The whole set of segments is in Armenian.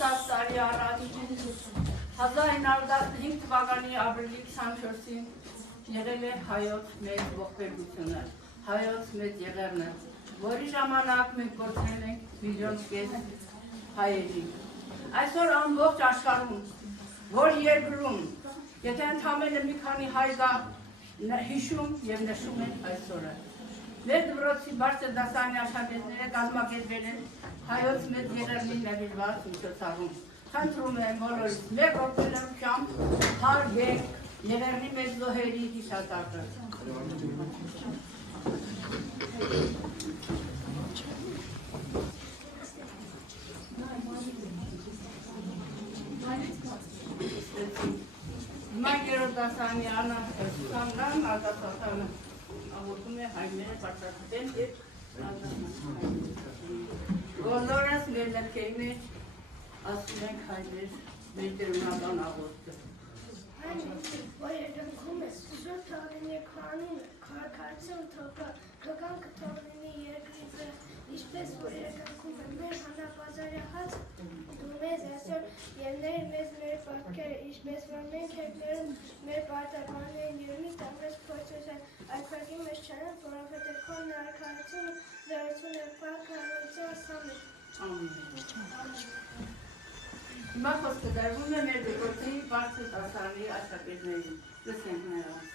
10 տարի առաջ 1915 թվականի ապրիլի 24-ին եղել է հայոց մեծ ողբերգությունը, հայոց մեծ եղերնը, որի ժամանակ մենք գործել ենք 1,5 միլիոն հայերի։ Այսօր ամբողջ աշխարհում, որ երկրում, եթե ընդամենը մի քանի հայ կա, հիշում եւ նշում են այսօրը։ Մեր դպրոցի բարձր դասարանի աշակերտները կազմակերպել են հայոց մեծ եղերնին նվիրված միջոցառում։ Խնդրում եմ բոլորից մեկ ողջունությամբ հարգենք եղերնի մեծ զոհերի հիշատակը։ Մայրը դասարանի Անա Սուսաննան արտասահմանը աղոթում է հայրերը պարտադեն եւ բոլորս մեր լքերի մեջ ասում ենք հայրեր մեր դերունական աղոթքը։ Այն որ երկնքում է սուր թողնի քանուն քարքացում թողան կթողնի երկրի ինչպես որ երկնքում է մեր հանապազարի հաց դու մեզ այսօր ելներ մեզ մեր պատկերը ինչպես որ մենք եկներում մեր պարտականներին յուրմից այնպես փոխեցան այդքանի մեջ չարան որովհետև քո նարքայությունը զորություն է փակարություն ասամի Հիմա խոսքը դարվում է մեր դպրոցի բարձր դասարանի աշակերտներին, լսենք նրանց։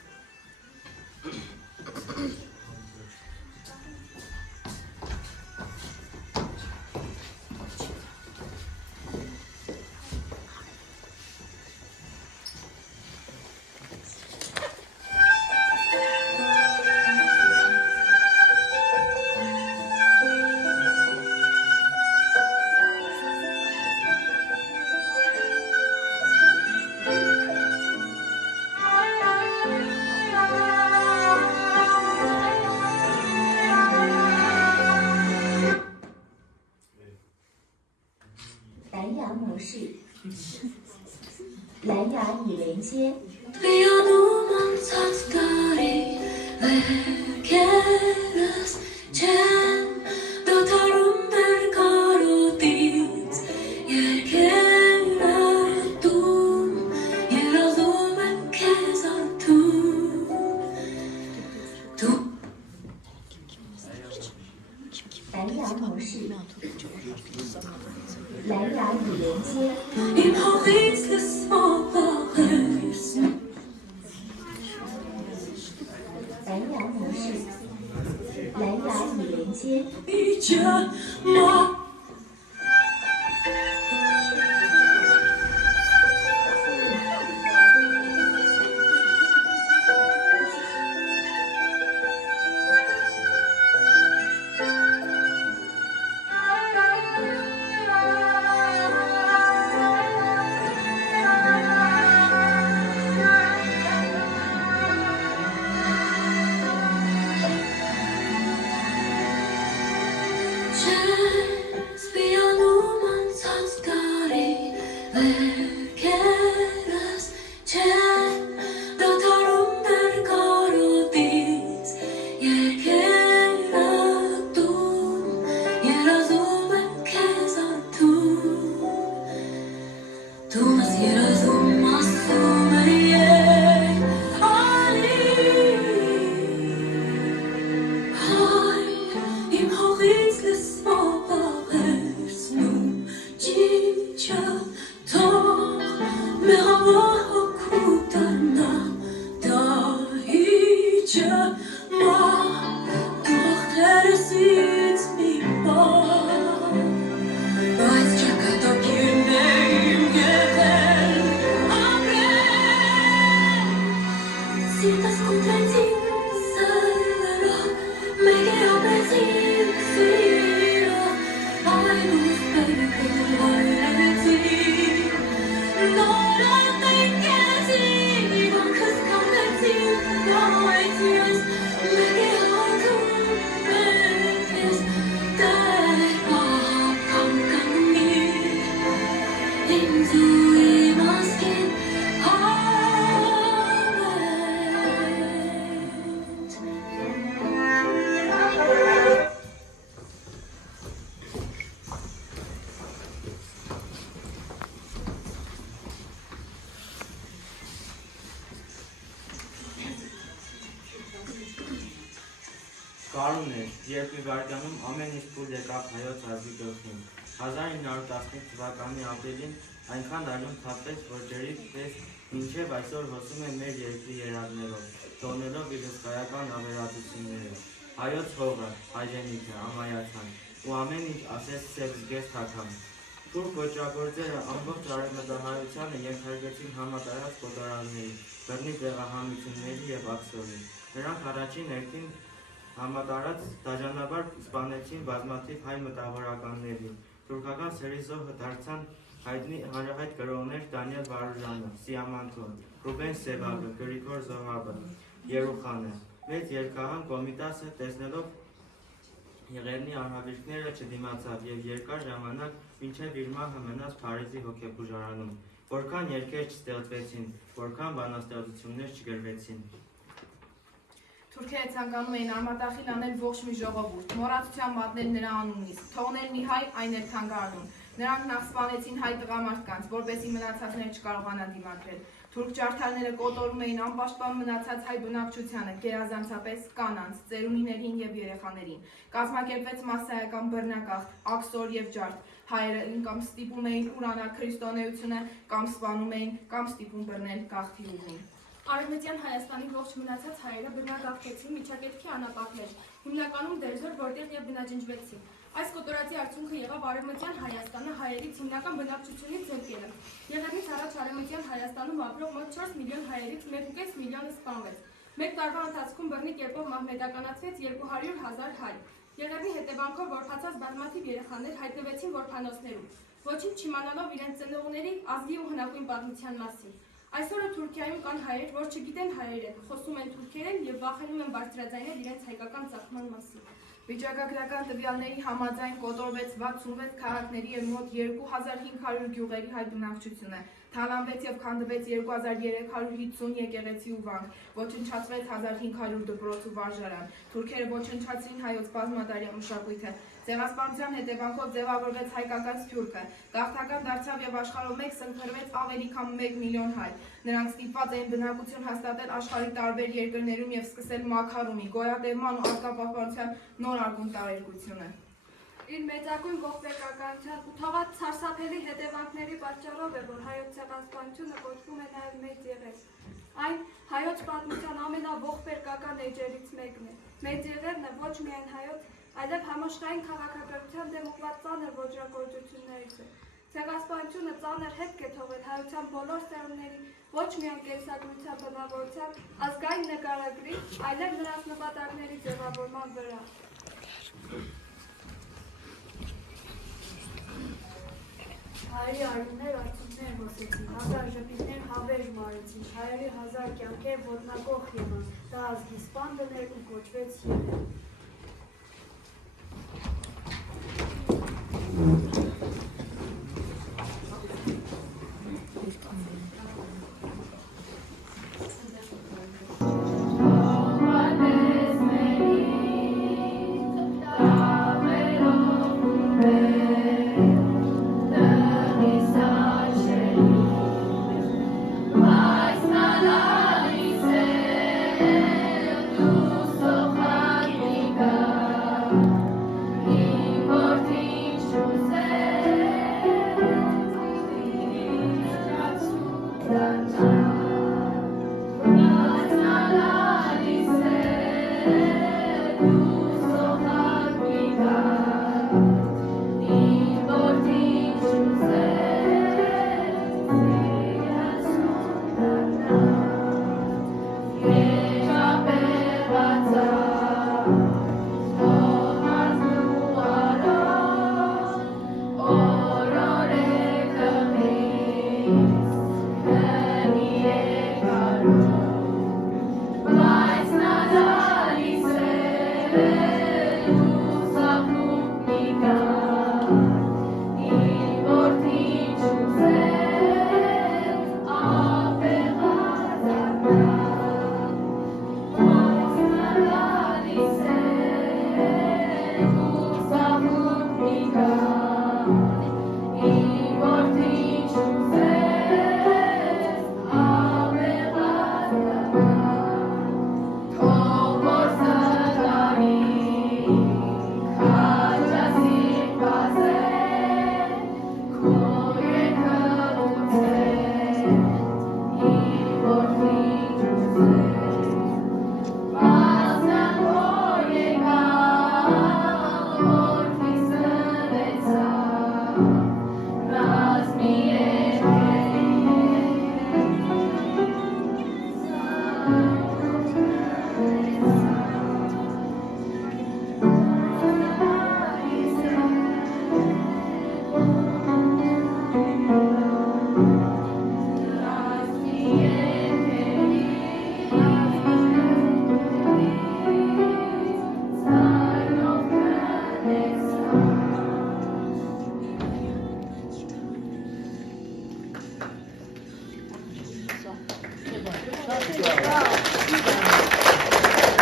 蓝牙已连接。蓝牙模式，蓝牙已连接。蓝牙模式，蓝牙已连接。Կարուն էր, երբ մի վայրկյանում ամեն ինչ փուլ եկավ հայոց ազգի գլխին։ 1915 թվականի ապրիլին այնքան արյուն թափվեց, որ ջրի պես մինչև այսօր հոսում է մեր երկրի երակներով, թողնելով իր հսկայական ավերածությունները։ Հայոց հողը, հայրենիքը ամայացան, ու ամեն ինչ ասեց Սև զգեստ թագան։ Թուրք ոճրագործերը ամբողջ արևմտահայությանը ենթարկեցին համատարած կոտորալների, բռնի տեղահանությունների և աքսորի։ Նրանք առաջին հերթին համատարած դաժանաբար սպանեցին բազմաթիվ հայ մտավորականների։ Թուրքական սերի զոհը դարձան հայտնի հանրահայտ գրողներ Դանիել Վարուժանը, Սիամանթոն, Ռուբեն Սևակը, Գրիգոր Զոհաբը, Երուխանը։ Մեծ երգահան Կոմիտասը տեսնելով եղերնի արհավիրքները չդիմացավ և երկար ժամանակ մինչև իր մահը մնաց Փարիզի հոգեբուժարանում։ Որքան երգեր չստեղծվեցին, որքան բանաստեղծություններ չգրվեցին։ Թուրքերը ցանկանում էին արմատախիլ անել ողջ մի ժողովուրդ, մոռացության մատնել նրա անունից, թողնել մի հայ, այն էլ թանգարանում։ Նրանք նախ սպանեցին հայ տղամարդկանց, որպեսզի մնացածները չկարողանան դիմադրել։ Թուրք ջարդարները կոտորում էին անպաշտպան մնացած հայ բնակչությանը, գերազանցապես կանանց, ծերունիներին և երեխաներին։ Կազմակերպվեց մասսայական բռնակախտ, աքսոր և ջարդ։ Հայերին կամ ստիպում էին ուրանալ քրիստոնեությունը, կամ սպանում էին, կամ ստիպում բռնել գաղթի ուղին։ Արևմտյան Հայաստանի ողջ մնացած հայերը բռնագաղթեցին միջակետքի անապատներ, հիմնականում դերձոր, որտեղ և բնաջնջվեցին։ Այս կոտորածի արդյունքը եղավ Արևմտյան Հայաստանը հայերից հիմնական բնակչությունից զրկելը։ Եղեռնից առաջ Արևմտյան Հայաստանում ապրող մոտ 4 միլիոն հայերից 1,5 միլիոնը սպանվեց։ Մեկ տարվա ընթացքում բռնի կերպով մահմեդականացվեց 200,000 հայ։ Եղեռնի հետևանքով որբացած բազմաթիվ երեխաներ հայտնվեցին որբանոցներում, ոչինչ չիմանալով իրենց ծնողների, ազգի ու հնագույն պատմության մասին։ Այսօր Թուրքիայում կան հայեր, որ չգիտեն հայերեն, խոսում են թուրքերեն և վախենում են բարձրաձայնել իրենց հայկական ծագման մասին։ Վիճակագրական տվյալների համաձայն կոտորվեց 66 քաղաքների և մոտ 2500 գյուղերի հայ բնակչությունը, թալանվեց և քանդվեց 2350 եկեղեցի ու վանք, ոչնչացվեց 1500 դպրոց ու վարժարան։ Թուրքերը ոչնչացրին հայոց բազմադարյա մշակույթը։ Ցեղասպանության հետևանքով ձևավորվեց հայկական սփյուռքը, գաղթական դարձավ և աշխարհով մեկ սնկվեց ավելի քան 1 միլիոն հայ։ Նրանք ստիպված էին բնակություն հաստատել աշխարհի տարբեր երկրներում և սկսել մաքարումի, գոյատևման ու արտապահպանության նոր ակունտարերգությունը։ Իր մեծագույն ողբերգականության ու թողած սարսափելի հետևանքների պատճառով է, որ հայոց ցեղասպանությունը կոչվում է նաև մեծ եղեր։ Այն հայոց պատմության ամենաողբերգական էջերից մեկն է։ Մեծ եղերն է ոչ միայն հայոց, այլև համաշխարհային քաղաքակրթության դեմ ուղղված ծանր ոճրագործություններից է։ Ցեղասպանությունը ծանր հետք է թողել հայության բոլոր սերունդների, ոչ միայն կենսագրության բնավորության, ազգային նկարագրի, այլև նրանց նպատակների ձևավորման վրա։ Հայերի արյուններ արցունքներ հոսեցին, 1000 ժպիտներ հավերժ մարեցին, հայերի 1000 կյանքեր ոտնակող եղան, դա ազգի սպան դներ ու կոչվեց եղեր։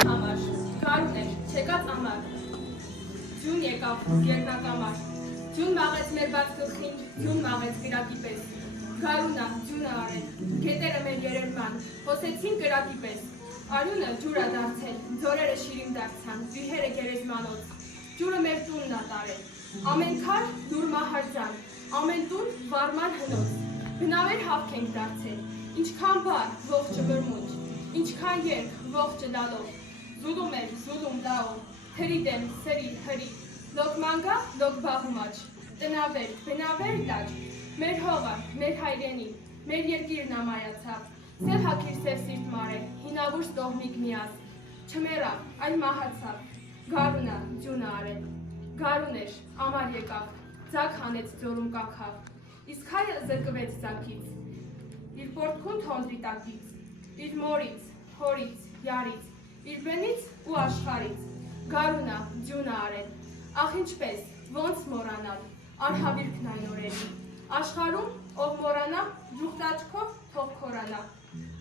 Ամար, գարուն էր, չեկած ամար, ձյուն եկավ, գերնակամար, ձյուն մաղեց մեր բաց գլխին, ձյուն մաղեց գրակի պես, գարունա, ձյունը արել, գետերը մեր երերման, հոսեցին գրակի պես, արյունը ջուր ա դարձել, ձորերը շիրիմ դարձան, վիհերը գերեզմանոց, ջուրը մեր տունն ա տարել, ամեն քար դուր մահարձան, ամեն տուն վարման հնոց, բնավեր հավք ենք դարձել, ինչքան բար, ողջը բրմունջ, ինչքան երկ, ողջը լալով, զուլում էր, զուլում լաով, թրի դեմ, սրի, հրի, լոկ մանգա, լոկ բաղմաչ, տնավեր, բնավեր լաչ, մեր հողը, մեր հայրենի, մեր երկիրն ամայացավ, սև հակիր սև սիրտ մարել, հինավուր ստողմիկ միազ, չմերա, այլ մահացավ, գարունա, ձյունը արել, գարուն էր, ամար եկավ, ձակ հանեց ձորում կակավ, իսկ հայը զրկվեց ձակից, իր պորտքուն թոնդրի տակից, իր մորից, հորից, յարից, իր բնից ու աշխարից, գարունա, ձյունը արել, ախ ինչպես, ոնց մորանալ, անհավիրքն այն օրերի, աշխարում, ով մորանա, ջուխտաչքով թող քորանա,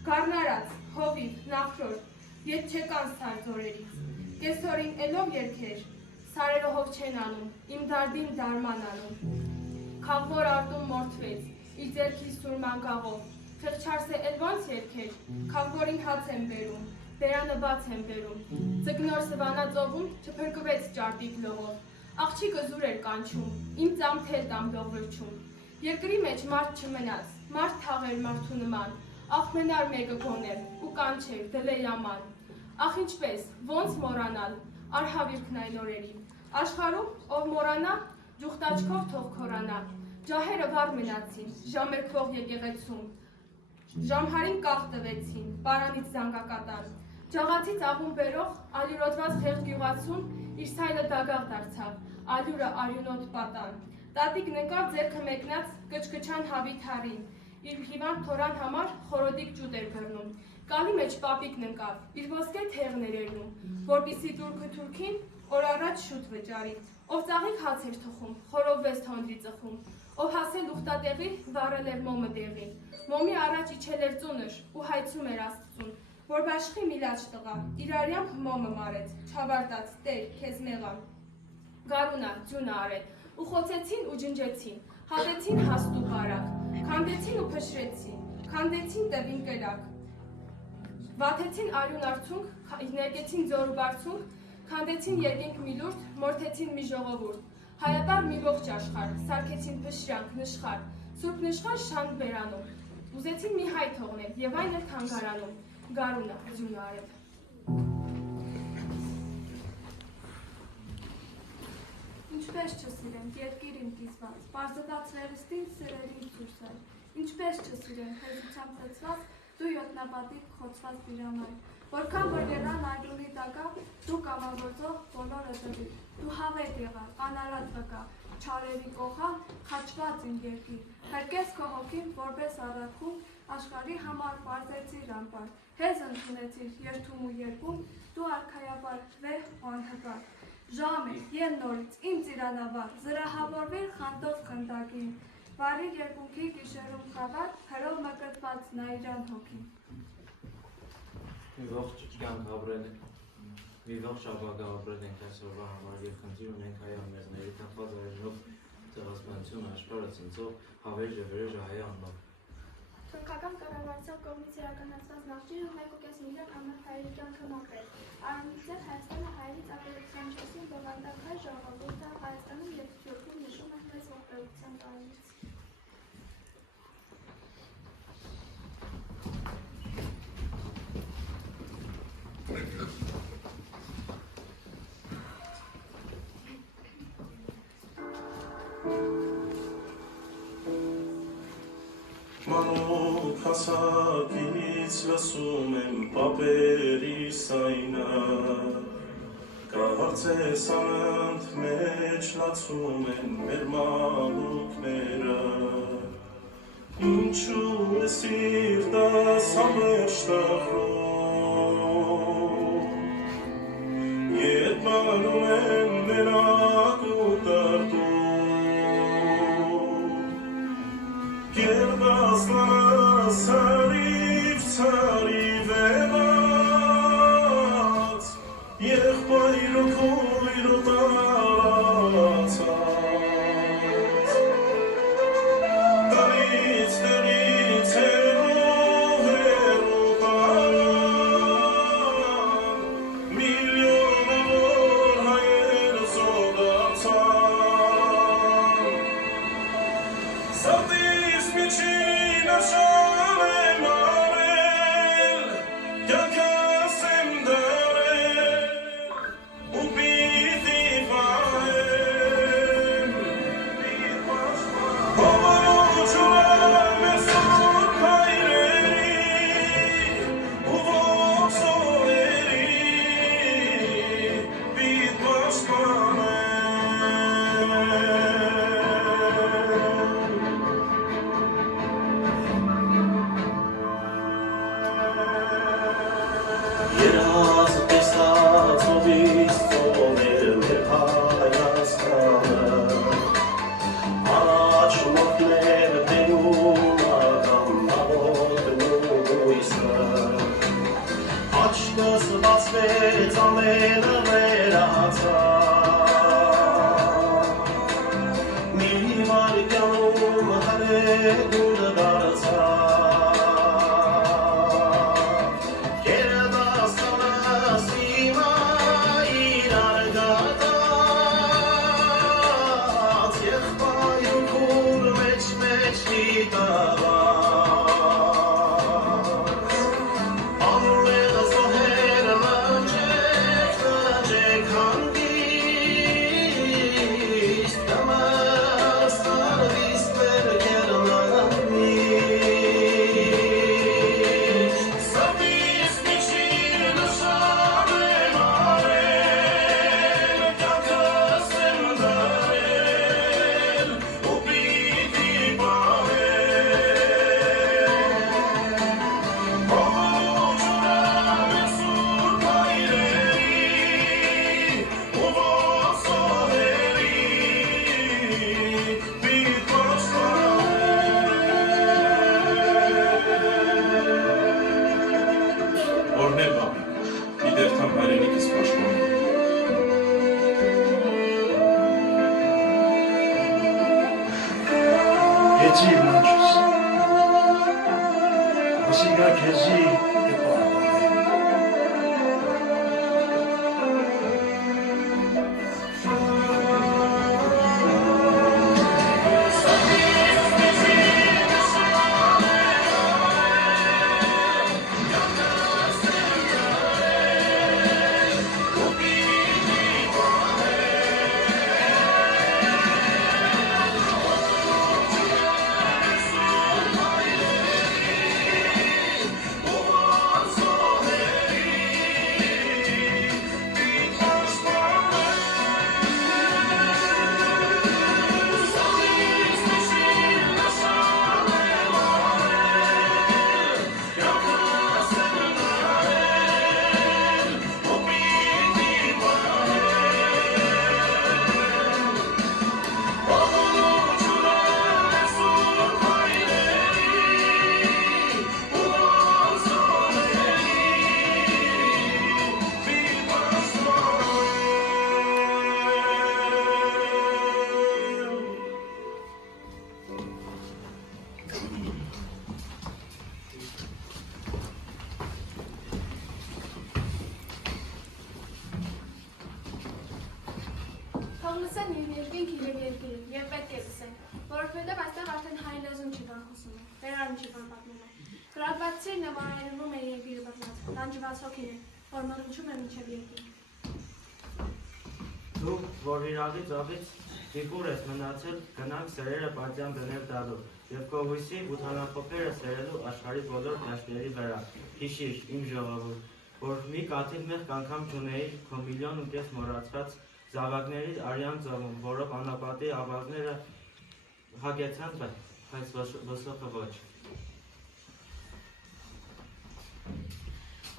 գարնարած, հովիվ, նախրոր, ետ չեկան սար ձորերից, կեսօրին էլով երկեր, սարերը հով չեն անում, իմ դարդին դարման անում, քաղվոր արտում մորթվեց, իր ձերքի սուրման գաղով, խեղճարս է էլ ոնց երկեր, քաղվորին հաց եմ բերում, բերանը բաց եմ բերում, ծգնոր սվանա ծովում չփրկվեց ճարտիկ լողով, աղջիկը զուր էր կանչում, իմ ծամթել տամ լողվրջում, երկրի մեջ մարդ չմնաց, մարդ թաղեր մարդու նման, ախ մենար մեկը գոներ ու կանչեր դլե yaman, ախ ինչպես, ոնց մորանալ, արհավիրքն այն օրերի, աշխարում ով մորանա, ջուխտաչքով թող քորանա, ջահերը վառ մնացին, ժամերքվող եկեղեցում, ժամհարին կաղ տվեցին, պարանից զանգակատան, ջաղացից աղուն բերող, ալյուրոտված խեղճ գյուղացուն, իր սայլը դագաղ դարձավ, ալյուրը արյունոտ պատան, տատիկն ընկավ ձերքը մեկնած կչկչան հավի թարին, իր հիվանդ թորան համար խորոդիկ ջուտ էր բռնում, կալի մեջ պապիկն ընկավ, իր ոսկե թեղն էր երնում, որպիսի տուրքը թուրքին օր առաջ շուտ վճարի, ով ծաղիկ հաց էր թխում, խորովվեց թոնդրի ծխում, ով հասել ուխտատեղի, վառել էր մոմը դեղի, մոմի առաջ իջել էր ծունր ու հայցում էր աստծուն, որ բաշխի միլաչ տղա, իրարյամբ մոմը մարեց, չավարտած, տեր, քեզ մեղան, գարունա, ձյունը արել, ու խոցեցին ու ջնջեցին, հատեցին հաստ ու բարակ, քանդեցին ու փշրեցին, քանդեցին տվին կրակ, վաթեցին արյուն արցունք, ներկեցին ձոր ու բարձունք, քանդեցին երկինք մի լուրջ, մորթեցին մի ժողովուրդ, հայատար մի ողջ աշխարհ, սարքեցին փշրանք, նշխար, սուրբ նշխար շանտ բերանում, ուզեցին մի հայ թողնել եւ այն էլ թանգարանում, գարունա, ձյունը արել։ Ինչպես չսիրեմ, երկիր իմ կիզված, պարզտացրերստին սրերին ծուրսել, ինչպես չսիրեմ, հեզությամբ ծծված, դու յոտնապատիկ խոցված բիրանայ, որքան որ եղան այդունի տակա, դու կամավորձող բոլորը դվի, դու հավետ եղար, անարատ վկա, չարերի կողան, խաչված իմ երկիր, հրկես քո հոգին, որպես առակում, աշխարհի համար պարզեցիր անպար, հեզ ընդունեցիր երթում ու երկում, դու արքայաբար, վեհ ու անհպար, ժամ էր, ել նորից, իմ ծիրանավար, զրահավորվիր խանդով խնդակին, վարի երկունքի գիշերում խավար, հրով մկրտված նայիրան հոգին։ Մի ողջ կյանք ապրել ենք, մի ողջ ապագա ապրել ենք այսօրվա համար և խնդիր ունենք հայ ամերների թափված այժնով ծեղասպանություն աշխարհը ցնցող հավերժը վրեժը հայ աննով։ Թուրքական կառավարության կողմից իրականացված նախճիրը 1.5 միլիոն անմեղ հայերի կյանքը մաքրել։ Արամիցեր Հայաստանը հայերից ավելի 24-ին բովանդակ հայ ժողովուրդը Հայաստանում և Թուրքում նշում է մեծ ողբերգության տարինից։ Մանուկ հասակից լսում եմ պապերի սայնա, կահարցես անանդ մեջ լացում են մեր մանուկները, ինչու է սիրտս ամեր շտախրում, ետ մանում են մենակ ու տարտում, Գերբաստանը սարիվ սարիվ Սրտիս միջին աշան եմ արել, կյանքս եմ դարել, ու պիտի պահեմ, հովանոջում ես սուրբ հայրերի, ու ողջ օրերի, պիտ պաշտպանեմ. Երազ տեսած ովից ծովել մեր Հայաստանը, առաջ մոտներ դենում ականավոր լույսը, աչքս բացվեց ամենը վերացավ, մի վայրկյանում հրեգուր դարձավ. Քեզի մանչուս, ասիգա քեզի Լսեն և երկինք և երկիրը, և պետք է լսեն, որովհետև այստեղ արդեն հայ լեզուն չի բան խոսում է, վերարում չի բան պատմում է։ Գրատվածին նմանայնվում է երկիրը բռնած, տանջված հոգին է, որ մղնչում է մինչև երկինք։ Դուք, որ իրավից աղից դիկուր ես մնացել, գնանք սերերը պատյան դնել տալու և քո հույսի ութանափոփերը սերելու աշխարհի բոլոր դաշտերի վրա։ Հիշիր, իմ ժողովուրդ, որ մի կաթիլ մեղք անգամ չունեիր քո միլիոն ու կես մոռացված զավակների արյան ծովում, որով անապատի ավազները հագեցան, բայց վսոխը ոչ։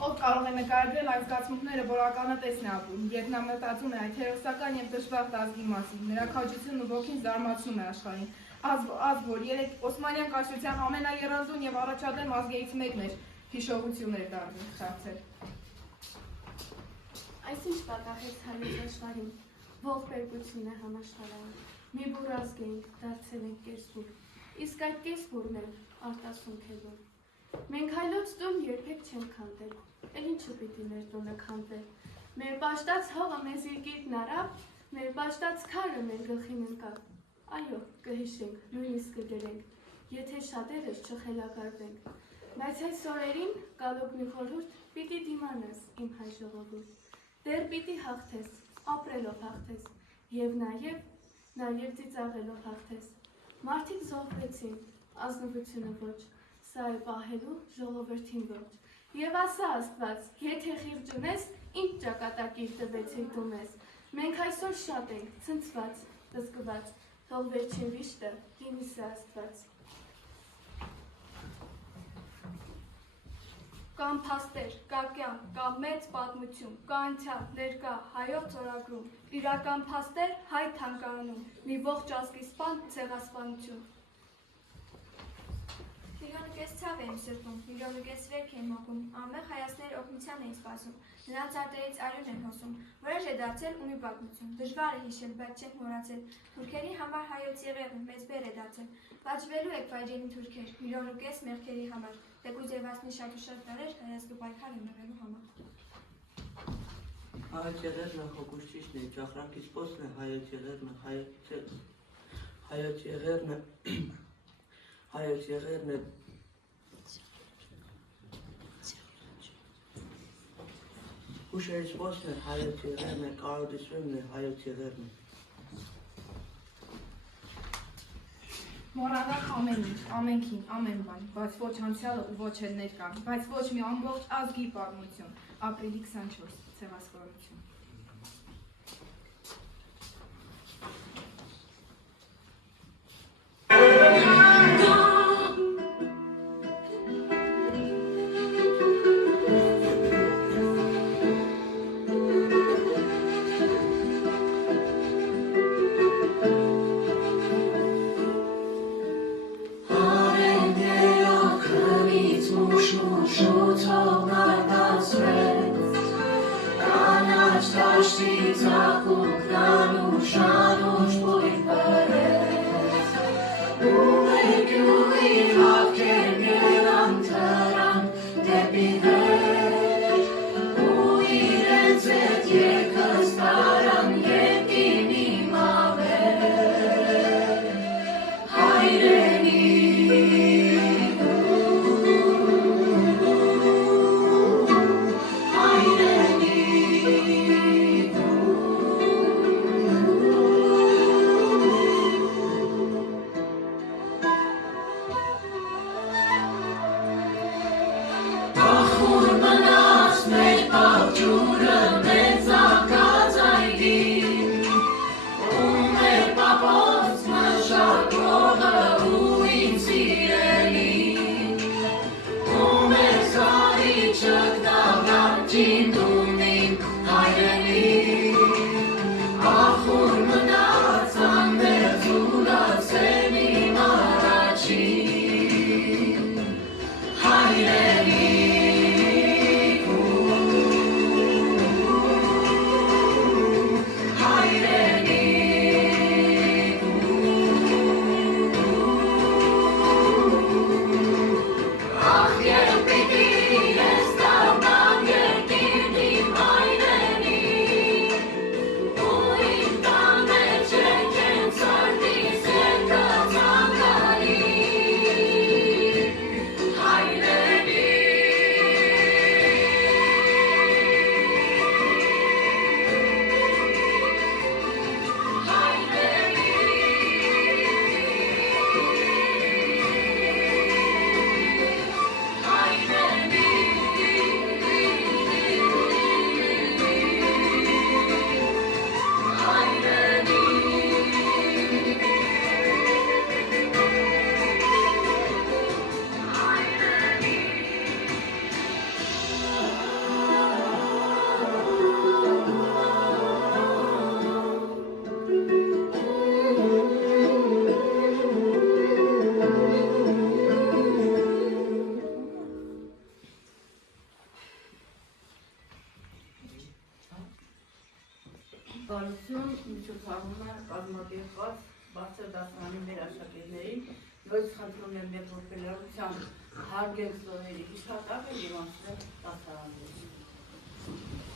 Ով կարող է նկարագրել այն զգացմունքները, որ ականատեսն է ապրում, երբ նա մտածում է այդ հերոսական և դժբախտ ազգի մասին, նրա քաջությունն ու ոգին զարմացնում է աշխարհին։ Ազգ, որ երեք Օսմանյան կայսրության ամենաեռանդուն և առաջադեմ ազգերից մեկն էր, հիշողություն էր դարձել։ Այսինչ պատահեց հայոց աշխարհին, ողբերգություն է համաշխարհային, մի բուռ ազգ էինք, դարձել ենք կեսբուռ, իսկ այդ կեսբուռն էլ արտասում քեզոր։ Մենք հայլոց տուն երբեք չենք քանդել, էլ ինչու պիտի մեր տունը քանդել։ Մեր պաշտած հողը մեզ իր գիրկն առավ, մեր պաշտած քարը մեր գլխին ընկավ։ Այո, կհիշենք, նույնիսկ կգրենք, եթե շատերս չխելագարվենք։ Բայց այս օրերին կալուկ մի խորհուրդ պիտի դիմանաս, իմ հայ ժողովուրդ, դեռ պիտի հաղթես, ապրելով հաղթես, և նաև ծիծաղելով հաղթես։ Մարդիկ զոհվեցին, ազնվությունը ոչ, սա է պահելու ժողովրդին ողջ։ Եվ ասա Աստված, եթե խիղճ ունես, ինչ ճակատագիր տվեցիր դու մեզ։ Մենք այսօր շատ ենք, ցնցված, զզկված, թող վերջին վիշտը հինիսը Աստված։ Կամ փաստեր, կա կյանք, կա մեծ պատմություն, կա անցյալ, ներկա, հայոց օրագրում, իրական փաստեր հայ թանկարանում, մի ողջ ազգի սպան ցեղասպանություն։ Միլիոնուկես ցավ եմ սրբում, միլիոնուկես վերք եմ մոգում, ամեղ հայացներ օգնության էին սպասում, նրանց արտերից արյուն են հոսում, որոշ է դարձել ու մի պատմություն, դժվար է հիշել, բայց չենք մոռացել, թուրքերի համար հայոց եղեղը մեծ բեր է դարձել, պատժվելու եք վայրենի թուրքեր, միլիոնուկես մեղքերի համար, թեկուզ երևացնի շատ ու շատ տարեր հայացքու պայքար է մեղելու համար։ Հայոց եղերն է խոկուշ ճիշտն է, ճախրանքից պոսն է, հայոց եղերն է, Ուշերից պոսն է, հայոց եղերն է, կարոդիսվիմն է, հայոց եղերն է։ Մոռանանք ամեն ինչ, ամենքին, ամեն բան, բայց ոչ անցյալը ու ոչ էլ ներկան, բայց ոչ մի ամբողջ ազգի պատմություն, ապրիլի 24 ցեղասպանություն։ Բարություն միջոցառում է կազմակերպված բարձր դասարանի մեր աշակերտներին, նորից խնդրում եմ մեր ողբերգությամբ հարգել զոհերի հիշատակը և անցնել դասարաններին։